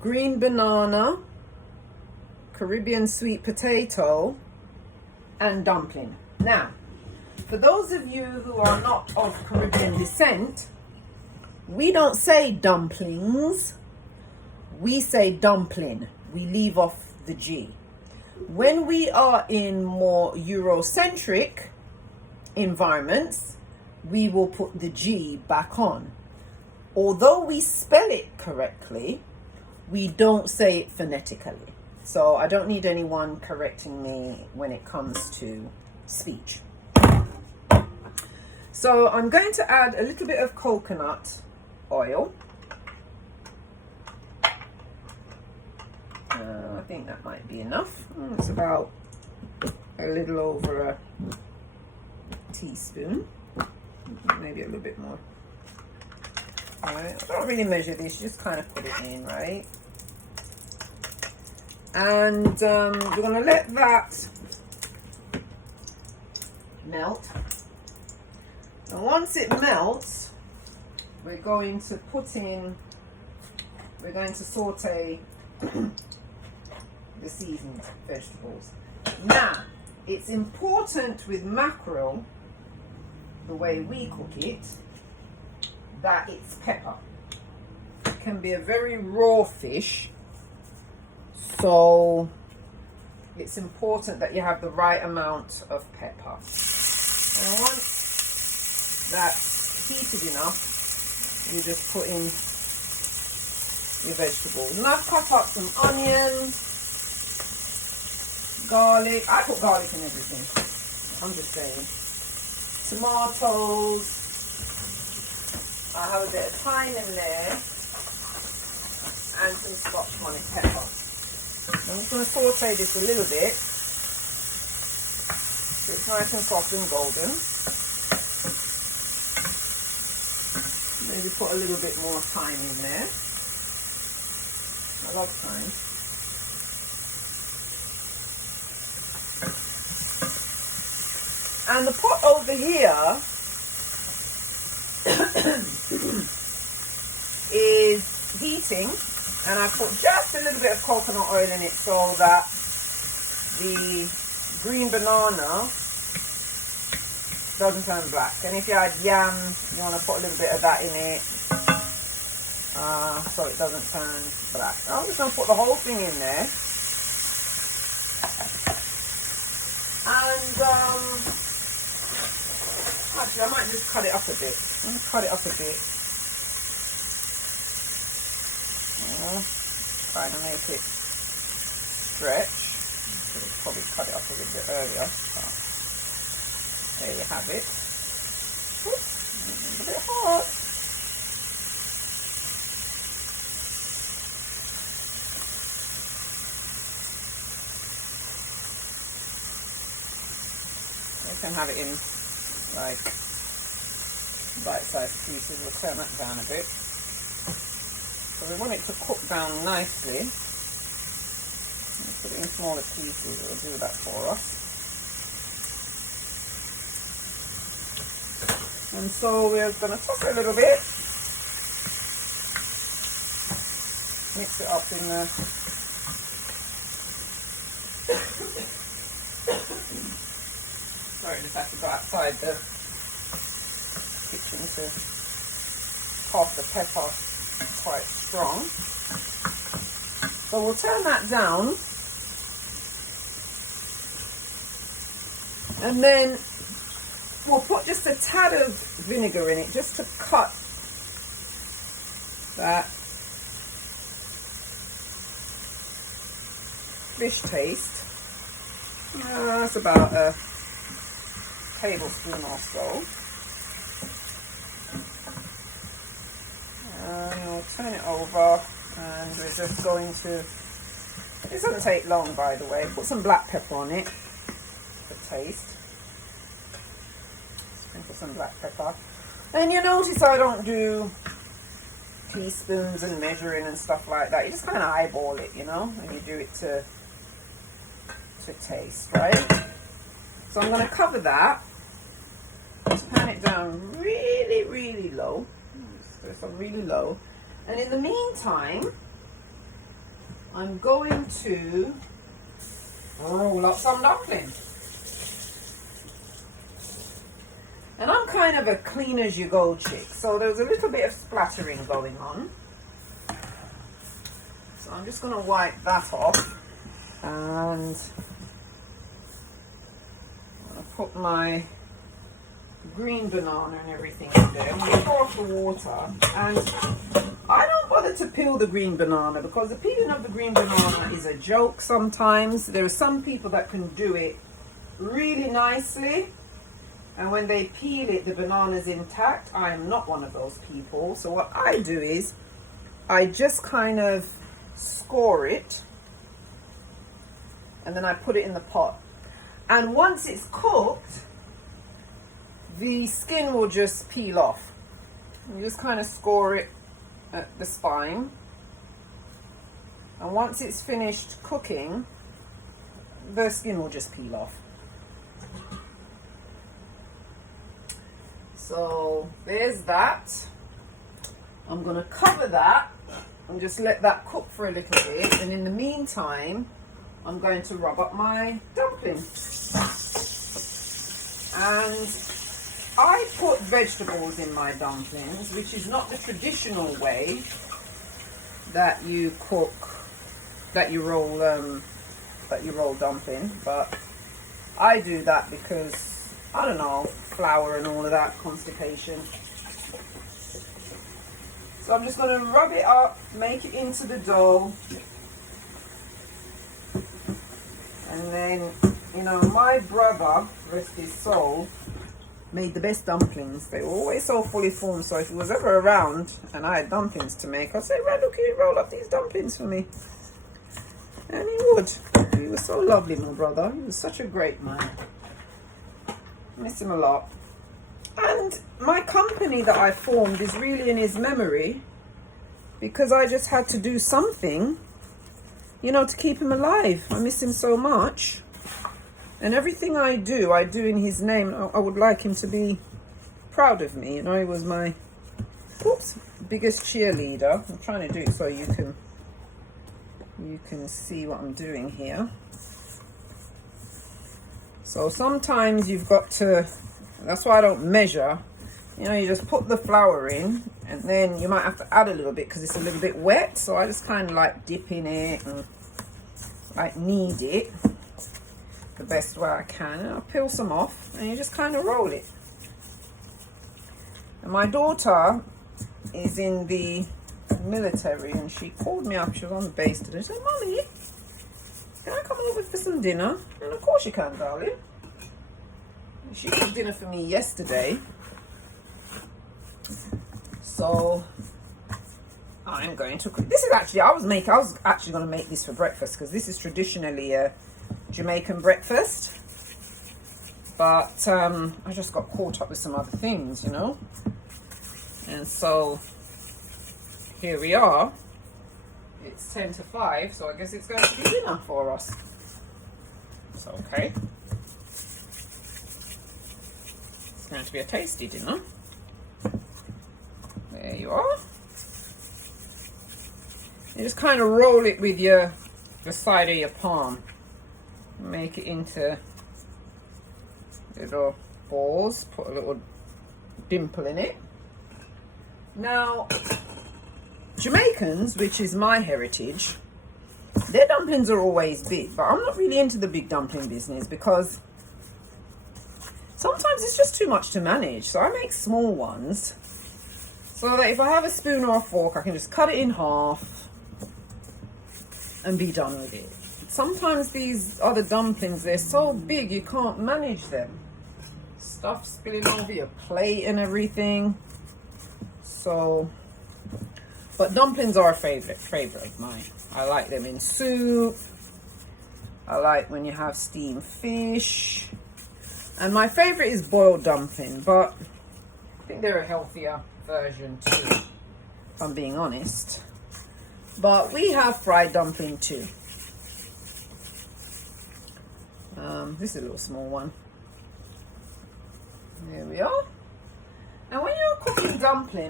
green banana, Caribbean sweet potato, and dumpling. Now, for those of you who are not of Caribbean descent, we don't say dumplings, we say dumpling. We leave off the G. When we are in more Eurocentric environments, we will put the G back on. Although we spell it correctly, we don't say it phonetically. So I don't need anyone correcting me when it comes to speech. So I'm going to add a little bit of coconut oil. I think that might be enough. It's about a little over a teaspoon, maybe a little bit more. All right, I don't really measure this, just kind of put it in, right? And we're going to let that melt. And once it melts, we're going to saute the seasoned vegetables. Now, it's important with mackerel, the way we cook it, that it's pepper. It can be a very raw fish, so it's important that you have the right amount of pepper. And once that's heated enough, you just put in your vegetables. And I've cut up some onion, garlic. I put garlic in everything, I'm just saying. Tomatoes. I have a bit of thyme in there and some Scotch bonnet pepper. I'm just going to saute this a little bit so it's nice and soft and golden. Maybe put a little bit more thyme in there. I love thyme. And the pot over here is heating, and I put just a little bit of coconut oil in it so that the green banana doesn't turn black. And if you add yam, you want to put a little bit of that in it so it doesn't turn black. I'm just going to put the whole thing in there. And actually, I might just cut it up a bit. I'm going to cut it up a bit. Trying to make it stretch. Should have probably cut it up a little bit earlier. So, there you have it. Oops, it's a bit hard. You can have it in like bite-sized pieces. We'll turn that down a bit. So we want it to cook down nicely. Put it in smaller pieces, it'll do that for us. And so we're going to toss it a little bit. Mix it up in the sorry, just have to go outside the kitchen to pop the pepper quite strong. So we'll turn that down, and then we'll put just a tad of vinegar in it just to cut that fish taste. That's about a tablespoon or so. And we'll turn it over, and we're just going to, it doesn't take long, by the way, put some black pepper on it for taste. Sprinkle some black pepper. And you notice I don't do teaspoons and measuring and stuff like that. You just kind of eyeball it, you know, and you do it to taste, right? So I'm going to cover that, turn it down really, really low. It's on really low. And in the meantime, I'm going to roll up some dumpling. And I'm kind of a clean as you go chick, so there's a little bit of splattering going on. So I'm just going to wipe that off, and I'm going to put my green banana and everything in there. I'm going to pour off the water, and I don't bother to peel the green banana because the peeling of the green banana is a joke sometimes. There are some people that can do it really nicely, and when they peel it, the banana's intact. I am not one of those people. So what I do is I just kind of score it, and then I put it in the pot. And once it's cooked, the skin will just peel off. You just kind of score it at the spine. And once it's finished cooking, the skin will just peel off. So there's that. I'm going to cover that and just let that cook for a little bit. And in the meantime, I'm going to rub up my dumpling. And I put vegetables in my dumplings, which is not the traditional way that you cook, that you roll dumpling, but I do that because, I don't know, flour and all of that, constipation. So I'm just going to rub it up, make it into the dough. And then, you know, my brother, rest his soul, made the best dumplings. They were always so fully formed. So if he was ever around and I had dumplings to make, I'd say, Randall, can you roll up these dumplings for me? And he would. He was so lovely, my brother. He was such a great man. Miss him a lot. And my company that I formed is really in his memory, because I just had to do something, you know, to keep him alive. I miss him so much. And everything I do in his name. I would like him to be proud of me. You know, he was my biggest cheerleader. I'm trying to do it so you can see what I'm doing here. So sometimes you've got to, that's why I don't measure. You know, you just put the flour in, and then you might have to add a little bit because it's a little bit wet. So I just kind of like dip in it and like knead it the best way I can. And I'll peel some off, and you just kind of roll it. And my daughter is in the military, and she called me up. She was on the base today. She said, Mommy, can I come over for some dinner? And of course you can, darling. She cooked dinner for me yesterday. So I'm going to cook. This is actually, I was actually going to make this for breakfast, because this is traditionally a Jamaican breakfast. But I just got caught up with some other things, you know. And so here we are. It's 10 to 5, so I guess it's going to be dinner for us. It's okay. It's going to be a tasty dinner. There you are. You just kind of roll it with the side of your palm. Make it into little balls. Put a little dimple in it. Now, Jamaicans, which is my heritage, their dumplings are always big, but I'm not really into the big dumpling business because sometimes it's just too much to manage. So I make small ones so that if I have a spoon or a fork, I can just cut it in half and be done with it. Sometimes these other dumplings, they're so big you can't manage them. Stuff spilling over your plate and everything. So, but dumplings are a favorite of mine. I like them in soup. I like when you have steamed fish. And my favorite is boiled dumpling, but I think they're a healthier version too, if I'm being honest. But we have fried dumpling too. This is a little small one. There we are. And when you're cooking dumpling,